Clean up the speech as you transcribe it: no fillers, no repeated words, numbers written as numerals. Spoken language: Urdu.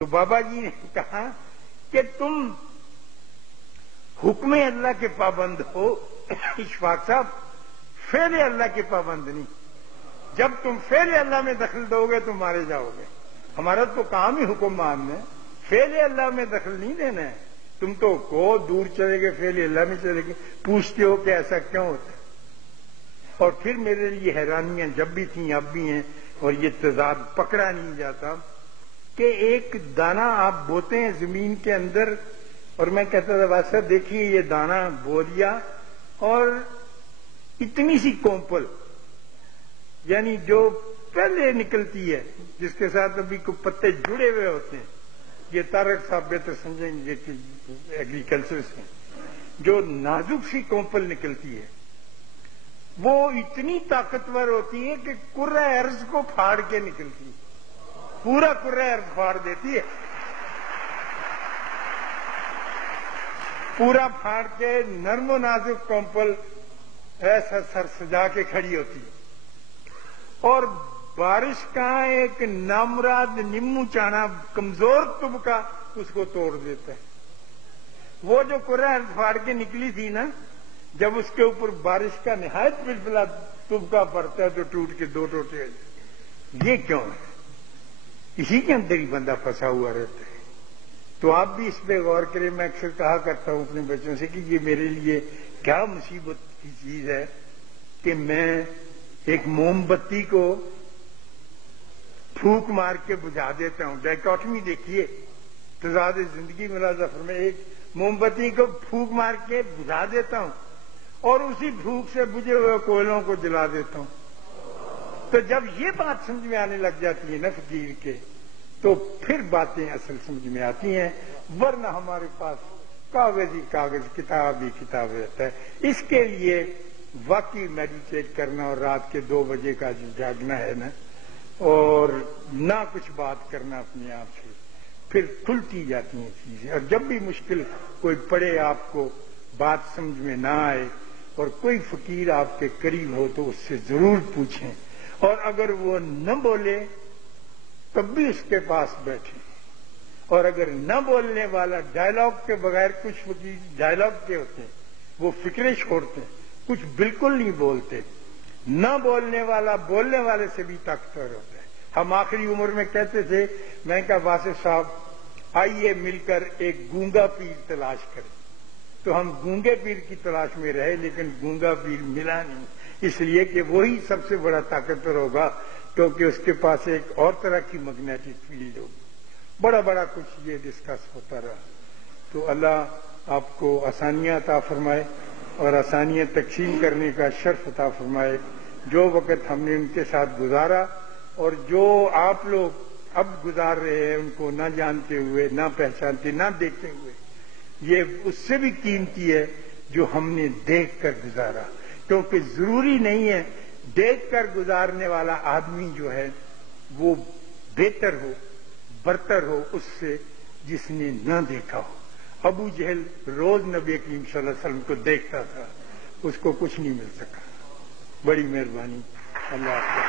تو بابا جی نے کہا کہ تم حکم اللہ کے پابند ہو اشفاق صاحب، فعل اللہ کے پابند نہیں۔ جب تم فعل اللہ میں دخل دو گے تو مارے جاؤ گے۔ ہمارا تو کام ہی حکم ماننا ہے، فعل اللہ میں دخل نہیں دینا ہے۔ تم تو کو دور چلے گئے، فعل اللہ میں چلے گئے، پوچھتے ہو کہ ایسا کیوں ہوتا ہے؟ اور پھر میرے لیے حیرانیاں جب بھی تھیں اب بھی ہیں، اور یہ تضاد پکڑا نہیں جاتا کہ ایک دانہ آپ بوتے ہیں زمین کے اندر، اور میں کہتا تھا واسطہ دیکھیے یہ دانہ بو دیا، اور اتنی سی کومپل یعنی جو پہلے نکلتی ہے، جس کے ساتھ ابھی کوئی پتے جڑے ہوئے ہوتے ہیں، یہ طارق صاحب بہتر سمجھیں گے کہ ایگریکلچر سے جو نازک سی کومپل نکلتی ہے وہ اتنی طاقتور ہوتی ہے کہ کرۂ ارض کو پھاڑ کے نکلتی ہے، پورا کرۂ ارض پھاڑ دیتی ہے، پورا پھاڑ کے نرم و نازک کومپل ایسا سر سجا کے کھڑی ہوتی ہے، اور بارش کا ایک نامراد نمو چانا کمزور طبقہ اس کو توڑ دیتا ہے۔ وہ جو کرۂ ارض پھاڑ کے نکلی تھی نا، جب اس کے اوپر بارش کا نہایت بلبلا طبقہ پڑتا ہے تو ٹوٹ کے دو ٹوٹے ہو جاتے۔ یہ کیوں ہے؟ اسی کے اندر ہی بندہ پھنسا ہوا رہتا ہے۔ تو آپ بھی اس پہ غور کریں۔ میں اکثر کہا کرتا ہوں اپنے بچوں سے کہ یہ میرے لیے کیا مصیبت کی چیز ہے کہ میں ایک موم بتی کو پھونک مار کے بجھا دیتا ہوں۔ ڈائیکاٹمی دیکھیے، تضاد زندگی ملاحظہ فرمائیں، ایک موم بتی کو پھونک مار کے بجھا دیتا ہوں اور اسی پھونک سے بجھے ہوئے کوئلوں کو جلا دیتا ہوں۔ تو جب یہ بات سمجھ میں آنے لگ جاتی ہے نا فقیر کے، تو پھر باتیں اصل سمجھ میں آتی ہیں، ورنہ ہمارے پاس کاغذ ہی کاغذ، کتاب ہی کتاب رہتا ہے۔ اس کے لیے واقعی میڈیٹیٹ کرنا، اور رات کے 2 بجے کا جو جاگنا ہے نا، اور نہ کچھ بات کرنا اپنے آپ سے، پھر کھلتی جاتی ہیں چیزیں۔ اور جب بھی مشکل کوئی پڑے، آپ کو بات سمجھ میں نہ آئے اور کوئی فقیر آپ کے قریب ہو تو اس سے ضرور پوچھیں، اور اگر وہ نہ بولے تب بھی اس کے پاس بیٹھیں، اور اگر نہ بولنے والا ڈائلاگ کے بغیر، کچھ فقیر ڈائلاگ کے ہوتے ہیں وہ فکریں چھوڑتے ہیں، کچھ بالکل نہیں بولتے، نہ بولنے والا بولنے والے سے بھی طاقتور ہوتا ہے۔ ہم آخری عمر میں کہتے تھے، میں کہا واسف صاحب آئیے مل کر ایک گونگا پیر تلاش کریں، تو ہم گونگے پیر کی تلاش میں رہے، لیکن گونگا پیر ملا نہیں، اس لیے کہ وہی سب سے بڑا طاقتور ہوگا، کیونکہ اس کے پاس ایک اور طرح کی میگنیٹک فیلڈ ہوگی۔ بڑا بڑا کچھ یہ ڈسکس ہوتا رہا۔ تو اللہ آپ کو آسانیاں عطا فرمائے اور آسانیاں تقسیم کرنے کا شرف عطا فرمائے۔ جو وقت ہم نے ان کے ساتھ گزارا اور جو آپ لوگ اب گزار رہے ہیں، ان کو نہ جانتے ہوئے، نہ پہچانتے، نہ دیکھتے ہوئے، یہ اس سے بھی قیمتی ہے جو ہم نے دیکھ کر گزارا، کیونکہ ضروری نہیں ہے دیکھ کر گزارنے والا آدمی جو ہے وہ بہتر ہو، برتر ہو اس سے جس نے نہ دیکھا ہو۔ ابو جہل روز نبی کریم صلی اللہ علیہ وسلم کو دیکھتا تھا، اس کو کچھ نہیں مل سکا۔ بڑی مہربانی، اللہ آپ کو